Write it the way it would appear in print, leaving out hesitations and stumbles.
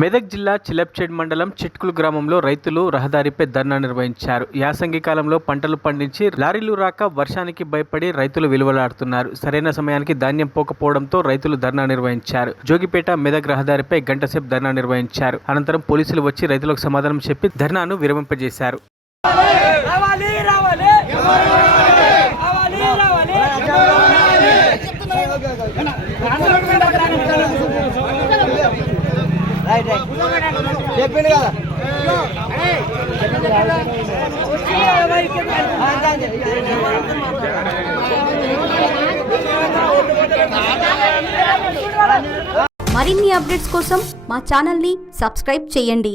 మెదక్ జిల్లా చిలప్చేడ్ మండలం చిట్కులు గ్రామంలో రైతులు రహదారిపై ధర్నా నిర్వహించారు. యాసంగి కాలంలో పంటలు పండించి లారీలు రాక వర్షానికి భయపడి రైతులు విలువలాడుతున్నారు. సరైన సమయానికి ధాన్యం పోకపోవడంతో రైతులు ధర్నా నిర్వహించారు. జోగిపేట మెదక్ రహదారిపై గంటసేపు ధర్నా నిర్వహించారు. అనంతరం పోలీసులు వచ్చి రైతులకు సమాధానం చెప్పి ధర్నాను విరమింపజేశారు. చెప్పింది కదా మరిన్ని అప్డేట్స్ కోసం మా ఛానల్ని సబ్స్క్రైబ్ చేయండి.